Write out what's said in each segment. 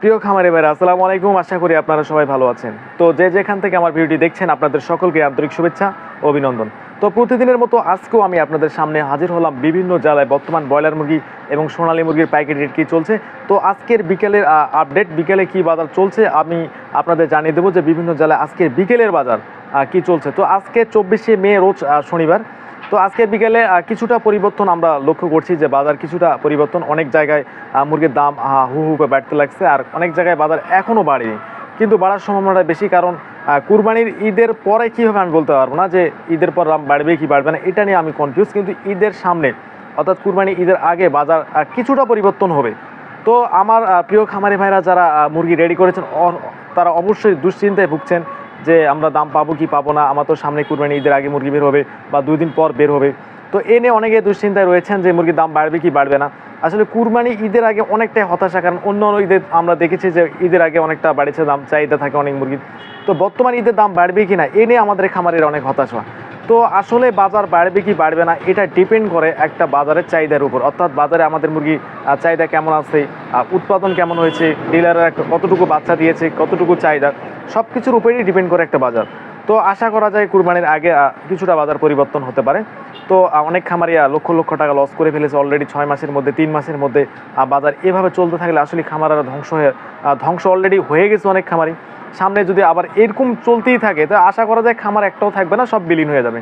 প্রিয় খামারে ভাইরা, আসসালামু আলাইকুম। আশা করি আপনারা সবাই ভালো আছেন। তো যে যেখান থেকে আমার ভিডিওটি দেখছেন, আপনাদের সকলকে আন্তরিক শুভেচ্ছা, অভিনন্দন। তো প্রতিদিনের মতো আজকেও আমি আপনাদের সামনে হাজির হলাম বিভিন্ন জেলায় বর্তমান ব্রয়লার মুরগি এবং সোনালী মুরগির পাইকারি রেট কী চলছে। তো আজকের বিকেলের আপডেট বিকেলে কি বাজার চলছে, আমি আপনাদের জানিয়ে দেবো যে বিভিন্ন জেলায় আজকের বিকেলের বাজার কি চলছে। তো আজকে চব্বিশে মে রোজ শনিবার। তো আজকে বিকেলে কিছুটা পরিবর্তন আমরা লক্ষ্য করছি যে বাজার কিছুটা পরিবর্তন। অনেক জায়গায় মুরগির দাম হু হু করে বাড়তে লাগছে আর অনেক জায়গায় বাজার এখনও বাড়েনি। কিন্তু বাড়ার সম্ভাবনাটা বেশি কারণ কুরবানির ঈদের পরে কী হবে আমি বলতে পারব না যে ঈদের পর দাম বাড়বে কি বাড়বে না, এটা নিয়ে আমি কনফিউজ কিন্তু ঈদের সামনে, অর্থাৎ কুরবানি ঈদের আগে বাজার কিছুটা পরিবর্তন হবে। তো আমার প্রিয় খামারি ভাইরা যারা মুরগি রেডি করেছেন তারা অবশ্যই দুশ্চিন্তায় ভুগছেন। যে আমরা দাম পাবো কি পাবো না, আমার তো সামনে কুরবানি ঈদের আগে মুরগি বের হবে বা দুই দিন পর বের হবে। তো এ নিয়ে অনেকে দুশ্চিন্তায় রয়েছেন যে মুরগির দাম বাড়বে কি বাড়বে না। আসলে কুরবানি ঈদের আগে অনেকটাই হতাশা, কারণ অন্য অন্য ঈদের আমরা দেখেছি যে ঈদের আগে অনেকটা বাড়েছে দাম, চাহিদা থাকে অনেক মুরগির। তো বর্তমান ঈদের দাম বাড়বে কি না, এ নিয়ে আমাদের খামারের অনেক হতাশা। তো আসলে বাজার বাড়বে কি বাড়বে না, এটা ডিপেন্ড করে একটা বাজারের চাহিদার উপর। অর্থাৎ বাজারে আমাদের মুরগি চাহিদা কেমন আছে উৎপাদন কেমন হয়েছে, ডিলাররা কতটুকু বাচ্চা দিয়েছে, কতটুকু চাহিদা সব কিছুর উপরেই ডিপেন্ড করে একটা বাজার। তো আশা করা যায় কুরবানির আগে কিছুটা বাজার পরিবর্তন হতে পারে। তো অনেক খামারি আহ, লক্ষ লক্ষ টাকা লস করে ফেলেছে অলরেডি ছয় মাসের মধ্যে তিন মাসের মধ্যে। বাজার এভাবে চলতে থাকলে আসলে খামারেরা ধ্বংস হয়ে ধ্বংস অলরেডি হয়ে গেছে অনেক খামারি। সামনে যদি আবার এরকম চলতেই থাকে তো আশা করা যায় খামার একটাও থাকবে না সব বিলীন হয়ে যাবে।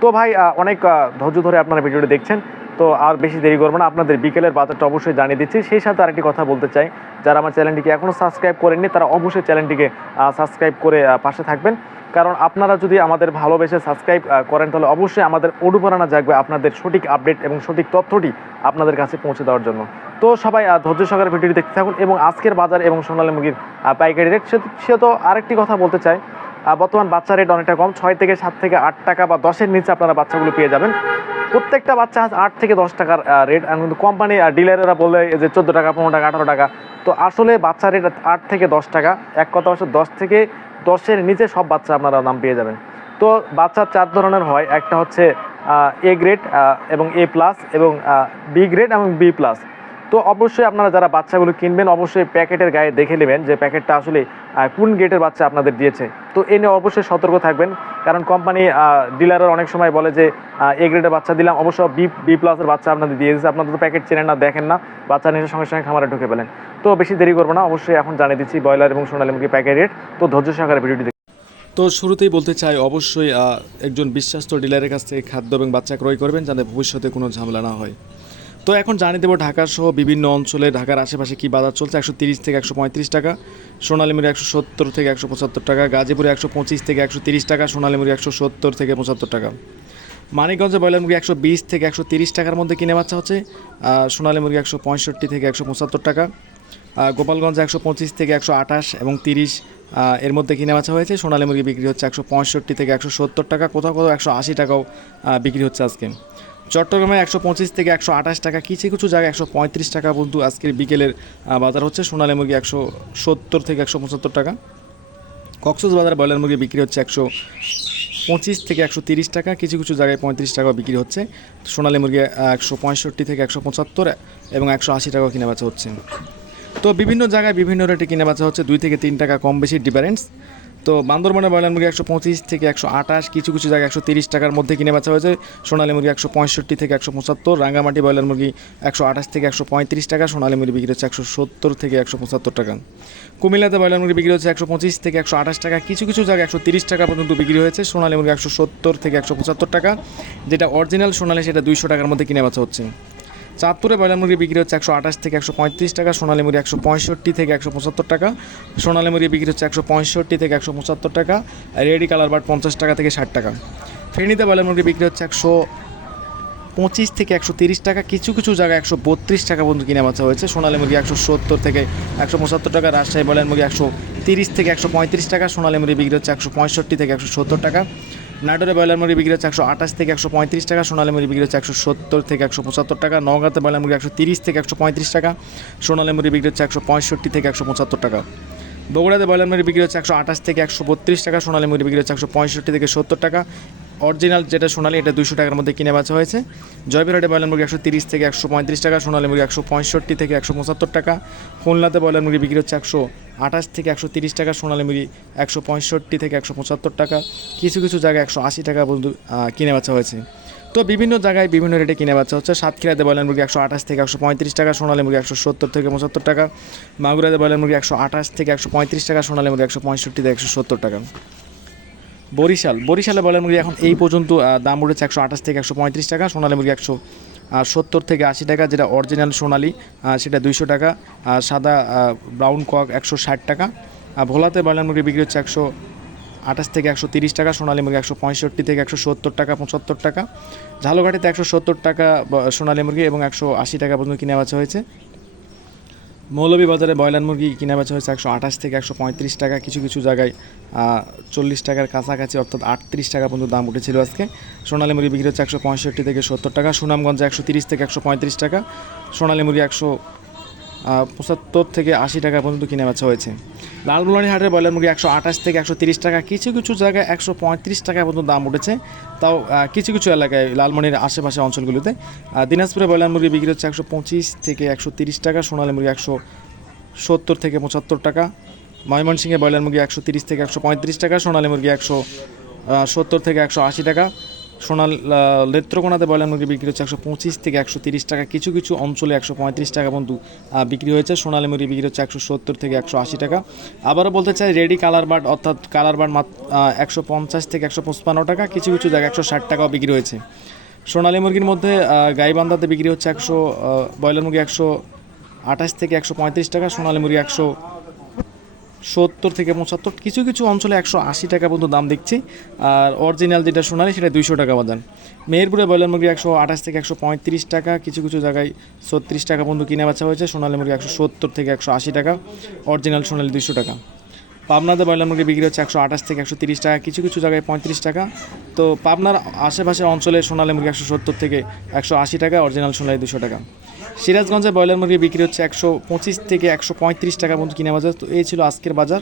তো ভাই অনেক ধৈর্য ধরে আপনারা ভিডিওটি দেখছেন। তো আর বেশি দেরি করব না। আপনাদের বিকেলের বাজারটা অবশ্যই জানিয়ে দিচ্ছি। সেই সাথে আরেকটি কথা বলতে চাই। যারা আমার চ্যানেলটিকে এখনও সাবস্ক্রাইব করেননি, তারা অবশ্যই চ্যানেলটিকে সাবস্ক্রাইব করে পাশে থাকবেন। কারণ আপনারা যদি আমাদের ভালোবেসে সাবস্ক্রাইব করেন, তাহলে অবশ্যই আমাদের অনুপ্রেরণা জাগবে আপনাদের সঠিক আপডেট এবং সঠিক তথ্যটি আপনাদের কাছে পৌঁছে দেওয়ার জন্য। তো সবাই ধৈর্য সহকারে ভিডিওটি দেখতে থাকুন এবং আজকের বাজার এবং সোনালী মুরগির পাইকারি রেট, সে তো আরেকটি কথা বলতে চাই। বর্তমান বাচ্চা রেট অনেকটা কম, ছয় থেকে সাত থেকে আট টাকা বা দশের নিচে আপনারা বাচ্চাগুলো পেয়ে যাবেন। প্রত্যেকটা বাচ্চা আট থেকে দশ টাকার রেট কিন্তু কোম্পানি ডিলারেরা বলে যে চোদ্দ টাকা, পনেরো টাকা, আঠারো টাকা। তো আসলে বাচ্চা রেট আট থেকে দশ টাকা। এক কথা হচ্ছে দশ থেকে দশের নিচে সব বাচ্চা আপনারা দাম পেয়ে যাবেন। তো বাচ্চা চার ধরনের হয়। একটা হচ্ছে এ গ্রেড এবং এ প্লাস এবং বি গ্রেড এবং বি প্লাস তো অবশ্যই আপনারা যারা বাচ্চাগুলো কিনবেন, অবশ্যই প্যাকেটের গায়ে দেখে নেবেন যে প্যাকেটটা আসলে কোন গেটের বাচ্চা আপনাদের দিয়েছে। তো এ নিয়ে অবশ্যই সতর্ক থাকবেন, কারণ কোম্পানি ডিলাররা অনেক সময় বলে যে এ গ্রেডের বাচ্চা দিলাম, অবশ্য বি বি প্লাসের বাচ্চা আপনাদের দিয়ে দিয়েছে। আপনাদের তো প্যাকেট চেনেন না, দেখেন না, বাচ্চা নিয়ে সঙ্গে সঙ্গে খামারে ঢুকে পেলেন তো বেশি দেরি করব না, অবশ্যই এখন জানিয়ে দিচ্ছি ব্রয়লার এবং সোনালী মুরগি প্যাকেট রেট তো ধৈর্য সহকারে ভিডিওটি। তো শুরুতেই বলতে চাই, অবশ্যই একজন বিশ্বাস্ত ডিলারের কাছ থেকে খাদ্য এবং বাচ্চা ক্রয় করবেন, যাতে ভবিষ্যতে কোনো ঝামেলা না হয়। তো এখন জানিয়ে দেবো ঢাকা সহ বিভিন্ন অঞ্চলে ঢাকার আশেপাশে কী বাজার চলছে? একশো তিরিশ থেকে একশো পঁয়ত্রিশ টাকা সোনালী মুড়ি একশো সত্তর থেকে একশো পঁচাত্তর টাকা, গাজীপুরে একশো পঁচিশ থেকে একশো তিরিশ টাকা সোনালী মুড়ি একশো সত্তর থেকে পঁচাত্তর টাকা। মানিকগঞ্জে ব্রয়লার মুরগি একশো বিশ থেকে একশো তিরিশ টাকার মধ্যে কিনে বাচ্চা হচ্ছে সোনালী মুরগি একশো পঁয়ষট্টি থেকে একশো পঁচাত্তর টাকা গোপালগঞ্জে একশো পঁচিশ থেকে একশো আঠাশ এবং তিরিশ এর মধ্যে কিনে বাছা হয়েছে সোনালী মুরগি বিক্রি হচ্ছে একশো পঁয়ষট্টি থেকে একশো সত্তর টাকা, কোথাও কোথাও একশো আশি টাকাও বিক্রি হচ্ছে আজকে। চট্টগ্রামে একশো পঁচিশ থেকে একশো আঠাশ টাকা, কিছু কিছু জায়গায় একশো পঁয়ত্রিশ টাকা পর্যন্ত আজকের বিকেলের বাজার হচ্ছে সোনালী মুরগি একশো সত্তর থেকে একশো পঁচাত্তর টাকা। কক্সবাজার ব্রয়লার মুরগি বিক্রি হচ্ছে একশো পঁচিশ থেকে একশো তিরিশ টাকা, কিছু কিছু জায়গায় পঁয়ত্রিশ টাকাও বিক্রি হচ্ছে। সোনালী মুরগি একশো পঁয়ষট্টি থেকে একশো পঁচাত্তর এবং একশো আশি টাকাও কিনে বেচা হচ্ছে। তো বিভিন্ন জায়গায় বিভিন্ন রেটে কিনে বেচা হচ্ছে, দুই থেকে তিন টাকা কম বেশি ডিফারেন্স তো বান্দরবানে ব্রয়লার মুরগি একশো পঁচিশ থেকে একশো আঠাশ, কিছু কিছু জায়গায় একশো তিরিশ টাকার মধ্যে কিনে বেচা হয়েছে। সোনালী মুরগি একশো পঁয়ষট্টি থেকে একশো পঁচাত্তর, রাঙ্গামাটি ব্রয়লার মুরগি একশো আঠাশ থেকে একশো পঁয়ত্রিশ টাকা, সোনালী মুরগি বিক্রি হচ্ছে একশো সত্তর থেকে একশো পঁচাত্তর টাকা। কুমিল্লাতে ব্রয়লার মুরগি বিক্রি হচ্ছে একশো পঁচিশ থেকে একশো আঠাশ টাকা, কিছু কিছু জায়গায় একশো তিরিশ টাকা পর্যন্ত বিক্রি হয়েছে, সোনালী মুরগি একশো সত্তর থেকে একশো পঁচাত্তর টাকা, যেটা অরিজিনাল সোনালী সেটা দুইশো টাকার মধ্যে কিনে বেচা হচ্ছে। চাঁদপুরে ব্রয়লার মুরগি বিক্রি হচ্ছে একশো আঠাশ থেকে একশো পঁয়ত্রিশ টাকা, সোনালী মুরগি একশো পঁয়ষট্টি থেকে একশো পঁচাত্তর টাকা, সোনালী মুরগি বিক্রি হচ্ছে একশো পঁয়ষট্টি থেকে একশো পঁচাত্তর টাকা, রেডি কালার বাট পঞ্চাশ টাকা থেকে ষাট টাকা। ফেনীতে ব্রয়লার মুরগি বিক্রি হচ্ছে একশো পঁচিশ থেকে একশো তিরিশ টাকা, কিছু কিছু জায়গায় একশো বত্রিশ টাকা পর্যন্ত কিনে বাচ্চা হয়েছে। সোনালী মুরগি একশো সত্তর থেকে একশো পঁচাত্তর টাকা, রাজশাহী ব্রয়লার মুরগি একশো তিরিশ থেকে একশো পঁয়ত্রিশ টাকা, সোনালী মুরগি বিক্রি হচ্ছে একশো পঁয়ষট্টি থেকে একশো সত্তর টাকা। নাটোরে ব্রয়লার মুরগি বিক্রি হচ্ছে একশো আঠাশ থেকে একশো পঁয়ত্রিশ টাকা, সোনালী মুরগি বিক্রি হচ্ছে একশো সত্তর থেকে একশো পঁচাত্তর টাকা, নওগাঁতে ব্রয়লার মুরগি একশো তিরিশ থেকে একশো পঁয়ত্রিশ টাকা, সোনালী মুরগি বিক্রি হচ্ছে একশো পঁয়ষট্টি থেকে একশো পঁচাত্তর টাকা। বগুড়াতে ব্রয়লার মুরগি বিক্রি হচ্ছে একশো আঠাশ থেকে একশো বত্রিশ টাকা, সোনালী মুরগি বিক্রি হচ্ছে একশো পঁয়ষট্টি থেকে সত্তর টাকা অরিজিনাল যেটা সোনালি, এটা দুশো টাকার মধ্যে কিনে বেচা হয়েছে। জয়পুরহাটে ব্রয়লার মুরগি একশো তিরিশ থেকে একশো পঁয়ত্রিশ টাকা, সোনালি মুরগি একশো পঁয়ষট্টি থেকে একশো পঁচাত্তর টাকা। খুলনাতে ব্রয়লার মুরগি বিক্রি হচ্ছে একশো আঠাশ থেকে একশো তিরিশ টাকা, সোনালি মুরগি একশো পঁয়ষট্টি থেকে একশো পঁচাত্তর টাকা। কিছু কিছু জায়গায় একশো আশি টাকা পর্যন্ত কিনে বেচা হয়েছে। তো বিভিন্ন জায়গায় বিভিন্ন রেটে কিনে বাচ্চা হচ্ছে। সাতক্ষীরাতে ব্রয়লার মুরগি একশো আঠাশ থেকে একশো পঁয়ত্রিশ টাকা, সোনালী মুরগি একশো সত্তর থেকে পঁচাত্তর টাকা। মাগুরাতে ব্রয়লার মুরগি একশো আঠাশ থেকে একশো পঁয়ত্রিশ টাকা, সোনালী মুরগি একশো পঁয়ষট্টি থেকে একশো সত্তর টাকা। বরিশাল। বরিশালে ব্রয়লার মুরগি এখন এই পর্যন্ত দাম উঠেছে একশো আঠাশ থেকে একশো পঁয়ত্রিশ টাকা, সোনালী মুরগি একশো সত্তর থেকে আশি টাকা, যেটা অরিজিনাল সোনালি সেটা দুইশো টাকা সাদা ব্রাউন কক একশো ষাট টাকা ভোলাতে ব্রয়লার মুরগি বিক্রি হচ্ছে একশো আঠাশ থেকে একশো তিরিশ টাকা, সোনালী মুরগি একশো পঁয়ষট্টি থেকে একশো সত্তর টাকা, পঁচাত্তর টাকা ঝালুঘাটিতে একশো সত্তর টাকা সোনালী মুরগি এবং একশো আশি টাকা পর্যন্ত কিনে বেচা হয়েছে। মৌলভী বাজারে ব্রয়লার মুরগি কিনা বেচা হয়েছে একশো আঠাশ থেকে একশো পঁয়ত্রিশ টাকা, কিছু কিছু জায়গায় চল্লিশ টাকার কাছাকাছি অর্থাৎ আটত্রিশ টাকা পর্যন্ত দাম উঠেছিল আজকে। সোনালী মুরগি বিক্রি হচ্ছে একশো পঁয়ষট্টি থেকে সত্তর টাকা, সুনামগঞ্জে একশো তিরিশ থেকে একশো পঁয়ত্রিশ টাকা, সোনালী মুরগি একশো পঁচাত্তর থেকে আশি টাকা পর্যন্ত কিনে বেচা হয়েছে। লালমোহনী হাটের ব্রয়লার মুরগি একশো আঠাশ থেকে একশো তিরিশ টাকা, কিছু কিছু জায়গায় একশো পঁয়ত্রিশ টাকা পর্যন্ত দাম উঠেছে। তাও কিছু কিছু এলাকায় লালমনির আশেপাশে অঞ্চলগুলোতে দিনাজপুরে ব্রয়লার মুরগি বিক্রি হচ্ছে একশো পঁচিশ থেকে একশো তিরিশ টাকা, সোনালী মুরগি একশো সত্তর থেকে পঁচাত্তর টাকা, ময়মনসিংহে ব্রয়লার মুরগি একশো তিরিশ থেকে একশো পঁয়ত্রিশ টাকা, সোনালী মুরগি একশো সত্তর থেকে একশো আশি টাকা সোনাল নেত্রকোনাতে ব্রয়লার মুরগি বিক্রি হচ্ছে একশো পঁচিশ থেকে একশো তিরিশ টাকা। কিছু কিছু অঞ্চলে একশো পঁয়ত্রিশ টাকা আহ, বিক্রি হয়েছে। সোনালী মুরগি বিক্রি হচ্ছে একশো সত্তর থেকে একশো আশি টাকা। আবারও বলতে চাই রেডি কালার বার্ড অর্থাৎ কালার বার্ড একশো পঞ্চাশ থেকে একশো পঁচপান্ন টাকা। কিছু কিছু জায়গায় একশো ষাট টাকাও বিক্রি হয়েছে। সোনালী মুরগির মধ্যে গাইবান্ধাতে বিক্রি হচ্ছে একশো ব্রয়লার মুরগি একশো আঠাশ থেকে একশো পঁয়ত্রিশ টাকা। সোনালী মুরগি একশো সত্তর থেকে পঁচাত্তর, কিছু কিছু অঞ্চলে একশো আশি টাকা পর্যন্ত দাম দেখছি। আর অরিজিনাল যেটা সোনালি, সেটা দুইশো টাকা বাজান মেহেরপুরে ব্রয়লার মুরগি একশো আঠাশ থেকে একশো পঁয়ত্রিশ টাকা, কিছু কিছু জায়গায় ছত্রিশ টাকা পর্যন্ত কিনে বেচা হয়েছে। সোনালি মুরগি একশো সত্তর থেকে একশো আশি টাকা অরিজিনাল সোনালি দুইশো টাকা। পাবনাতে ব্রয়লার মুরগি বিক্রি হচ্ছে একশো আঠাশ থেকে একশো তিরিশ টাকা, কিছু কিছু জায়গায় পঁয়ত্রিশ টাকা। তো পাবনার আশেপাশের অঞ্চলে সোনালী মুরগি একশো সত্তর থেকে একশো আশি টাকা, অরিজিনাল সোনালি দুশো টাকা। সিরাজগঞ্জে ব্রয়লার মুরগি বিক্রি হচ্ছে একশো পঁচিশ থেকে একশো পঁয়ত্রিশ টাকা পর্যন্ত কিনে বাজার। তো এই ছিল আজকের বাজার।